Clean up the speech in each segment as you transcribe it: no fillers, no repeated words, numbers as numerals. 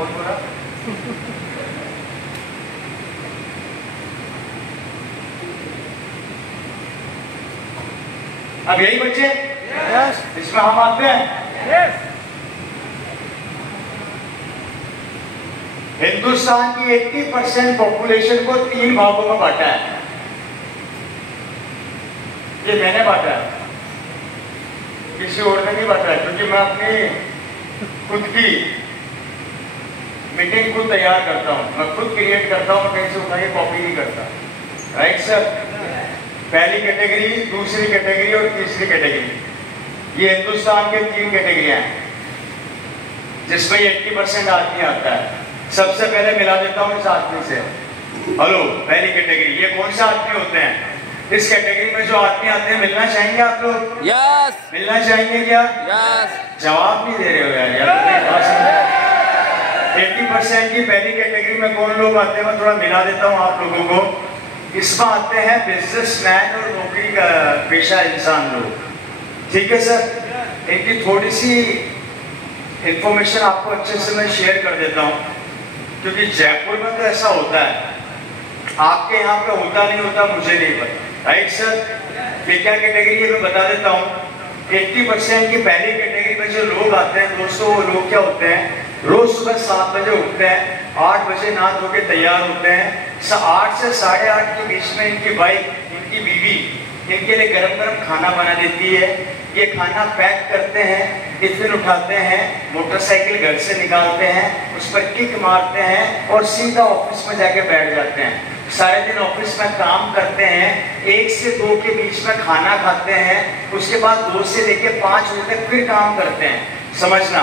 कौन बोला? अब यही बच्चे इसमें हम आते हैं। हिंदुस्तान की 80% पॉपुलेशन को 3 भागों में बांटा है। ये मैंने बांटा है, किसी और ने नहीं बांटा है, क्योंकि मैं अपनी खुद की मीटिंग खुद तैयार करता हूं, मैं खुद क्रिएट करता हूं, मैं कहीं से उठा के कॉपी नहीं करता। Right sir? पहली कैटेगरी, दूसरी कैटेगरी और तीसरी कैटेगरी, ये हिंदुस्तान के 3 कैटेगरियां हैं जिसमें 80% आदमी आता है। सबसे पहले मिला देता हूं इस आदमी से। हेलो, पहली कैटेगरी, ये कौन से आदमी होते हैं? इस कैटेगरी में जो आदमी आते हैं, मिलना चाहेंगे आप लोग? यस। मिलना चाहेंगे क्या? यस। जवाब नहीं दे रहे हो यार। 80% की पहली कैटेगरी में कौन लोग आते हैं, मैं थोड़ा मिला देता हूं आप लोगों को। इसमें आते हैं बिजनेसमैन और नौकरी का पेशा इंसान लोग। ठीक है सर? इनकी थोड़ी सी इंफॉर्मेशन आपको अच्छे से मैं शेयर कर देता हूं, क्योंकि जयपुर में तो ऐसा होता है, आपके यहाँ पे होता नहीं होता मुझे नहीं पता। Right sir? ये क्या कैटेगरी है मैं बता देता हूँ। 80% की पहली कैटेगरी में जो लोग आते हैं दोस्तों, वो लोग क्या होते हैं, रोज सुबह 7 बजे उठते हैं, 8 बजे नहा धो के तैयार होते हैं, 8 से 8:30 के बीच में इनकी वाइफ, इनकी बीवी इनके लिए गरम गरम खाना बना देती है। ये खाना पैक करते हैं, टिफिन उठाते हैं, मोटरसाइकिल घर से निकालते हैं, उस पर किक मारते हैं और सीधा ऑफिस में जाके बैठ जाते हैं। सारे दिन ऑफिस में काम करते हैं, 1 से 2 के बीच में खाना खाते हैं, उसके बाद 2 से लेके 5 बजे तक फिर काम करते हैं। समझना,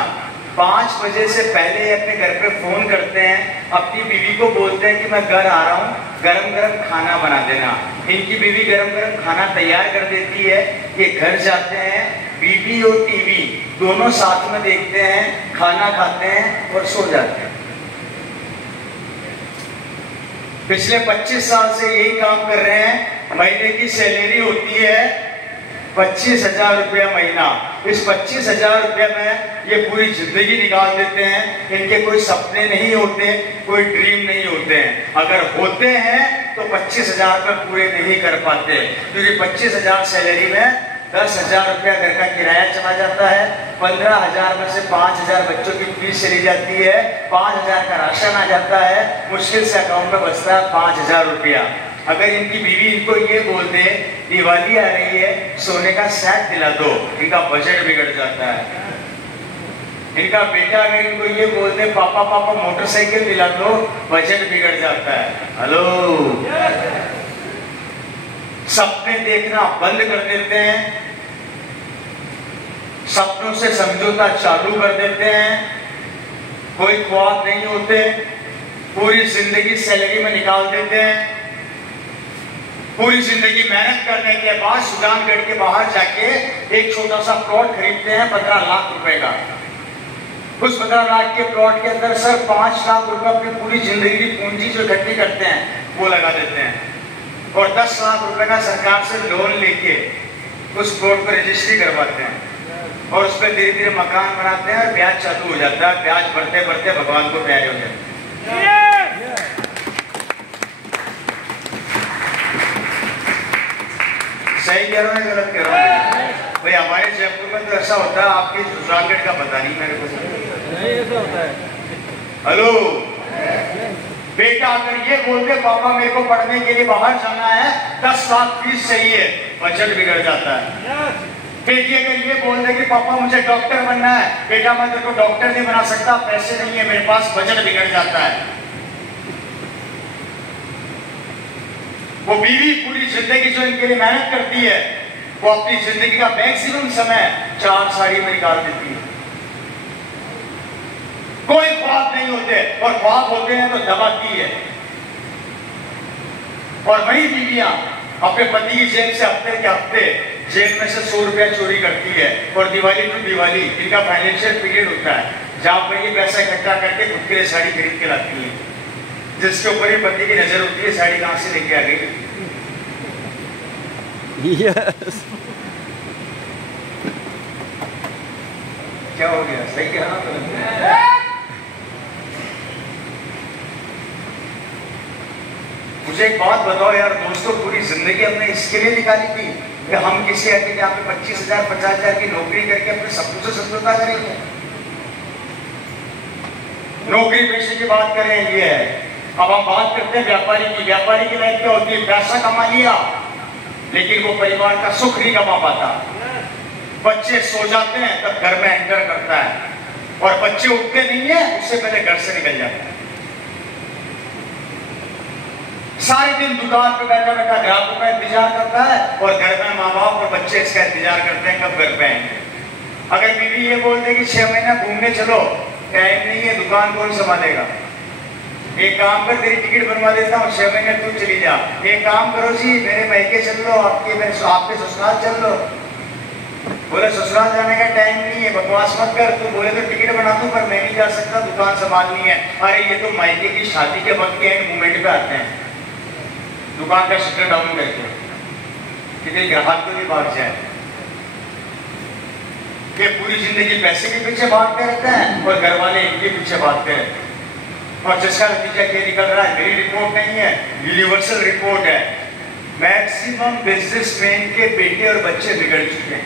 5 बजे से पहले अपने घर पे फोन करते हैं, अपनी बीवी को बोलते हैं कि मैं घर आ रहा हूँ, गरम गरम खाना बना देना। इनकी बीवी गरम गरम खाना तैयार कर देती है। ये घर जाते हैं, बीवी और टीवी दोनों साथ में देखते हैं, खाना खाते हैं और सो जाते हैं। पिछले 25 साल से यही काम कर रहे हैं। महीने की सैलरी होती है 25,000 रुपया महीना। इस 25,000 रुपया में ये पूरी जिंदगी निकाल देते हैं। इनके कोई सपने नहीं होते, कोई ड्रीम नहीं होते हैं। अगर होते हैं तो 25,000 रुपये पूरे नहीं कर पाते, क्योंकि 25,000 सैलरी में 10,000 रुपया घर का किराया चला जाता है, 15,000 में से 5,000 बच्चों की फीस चली जाती है, 5,000 का राशन आ जाता है, मुश्किल से अकाउंट में बचता है 5,000 रुपया। अगर इनकी बीवी इनको ये बोल दे दिवाली आ रही है, सोने का सेट दिला दो, इनका बजट बिगड़ जाता है। इनका बेटा अगर इनको ये बोल दे पापा पापा मोटरसाइकिल दिला दो, बजट बिगड़ जाता है। हेलो, सपने देखना बंद कर देते हैं, सपनों से समझौता चालू कर देते हैं, कोई ख्वाब नहीं होते, पूरी जिंदगी सैलरी में निकाल देते हैं। पूरी जिंदगी मेहनत करने के बाद सुजानगढ़ के बाहर जाके एक छोटा सा प्लॉट खरीदते हैं 15 लाख रुपए का। उस 15 लाख के प्लॉट के अंदर सर 5 लाख रुपए अपनी पूरी जिंदगी की पूंजी जो इकट्ठी करते हैं वो लगा देते हैं, और 10 लाख रुपए का सरकार से लोन लेके उस प्लॉट पर रजिस्ट्री करवाते हैं, और उस पर धीरे धीरे मकान बनाते हैं और ब्याज चालू हो जाता है। ब्याज बढ़ते बढ़ते भगवान को प्यारे हो जाते हैं। सही कह रहा हूँ, गलत कह रहा हूँ? भाई हमारे जयपुर में तो ऐसा होता है, आपके सुजानगढ़ का पता नहीं मेरे को। नहीं ऐसा होता है। हेलो, बेटा अगर ये बोलते पापा मेरे को पढ़ने के लिए बाहर जाना है, 10 लाख फीस चाहिए, बजट बिगड़ जाता है। बेटी अगर ये बोल दे कि पापा मुझे डॉक्टर बनना है, बेटा मैं तेरे को डॉक्टर नहीं बना सकता, पैसे नहीं है मेरे पास, बजट बिगड़ जाता है। वो बीवी पूरी जिंदगी जो इनके लिए मेहनत करती है, वो अपनी जिंदगी का मैक्सिमम समय 4 साड़ी में निकाल देती है। कोई ख्वाब नहीं होते, और ख्वाब होते हैं तो दबाती है। और वही बीवियां अपने पति की जेब से हफ्ते के हफ्ते जेब में से 100 रुपया चोरी करती है, और दिवाली टू दिवाली इनका फाइनेंशियल पीरियड होता है जहां पर ये पैसा इकट्ठा करके खुद के लिए साड़ी खरीद के लाती है, जिसके ऊपर ही पति की नजर होती है साड़ी कहां से लेके आ गई। यस। क्या हो गया, सही कह रहा हूं? मुझे एक बात बताओ यार दोस्तों, पूरी जिंदगी हमने इसके लिए निकाली थी कि हम किसी ऐसी जहाँ पे 25,000 50,000 की नौकरी करके अपने सपनों से समझौता करेंगे। नौकरी पेशे की बात करें ये है। अब हम बात करते हैं व्यापारी की। व्यापारी की लाइफ क्या होती है? पैसा कमा लिया लेकिन वो परिवार का सुख नहीं कमा पाता। बच्चे सो जाते हैं तब घर में एंटर करता है, और बच्चे उठते नहीं है उससे पहले घर से निकल जाता है। सारे दिन दुकान पे बैठा बैठा ग्राहकों का इंतजार करता है, और घर में माँ बाप और बच्चे इसका इंतजार करते हैं कब घर पे आएंगे। अगर बीवी ये बोलते कि 6 महीना घूमने चलो, टाइम नहीं है, दुकान कौन संभालेगा? एक काम कर, तेरी टिकट बनवा देता हूँ, 6 महीने तू चली जा। एक काम करो जी, मेरे मैके चल लो, आपके ससुराल चल लो। बोले ससुराल जाने का टाइम नहीं है, बकवास मत कर। तू बोले तो टिकट बना दूं, पर मैं नहीं जा सकता, दुकान संभालनी है। अरे ये तो मायके की शादी के वक्त के एंड मोमेंट पे आते हैं, दुकान का शटर डाउन करके कि ग्राहक तो नहीं भाग जाए। ये पूरी जिंदगी पैसे के पीछे भागते रहते हैं और घर वाले इनके पीछे भागते रहते हैं, और जिसका नतीजा ये निकल रहा है, मेरी रिपोर्ट नहीं है, यूनिवर्सल रिपोर्ट है। मैक्सिमम बिजनेसमैन के बेटे और बच्चे बिगड़ चुके हैं।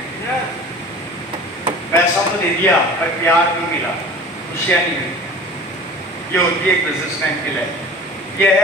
पैसा तो दे दिया पर प्यार नहीं मिला, खुशियां नहीं मिली। ये होती है एक बिजनेसमैन की लाइफ। ये है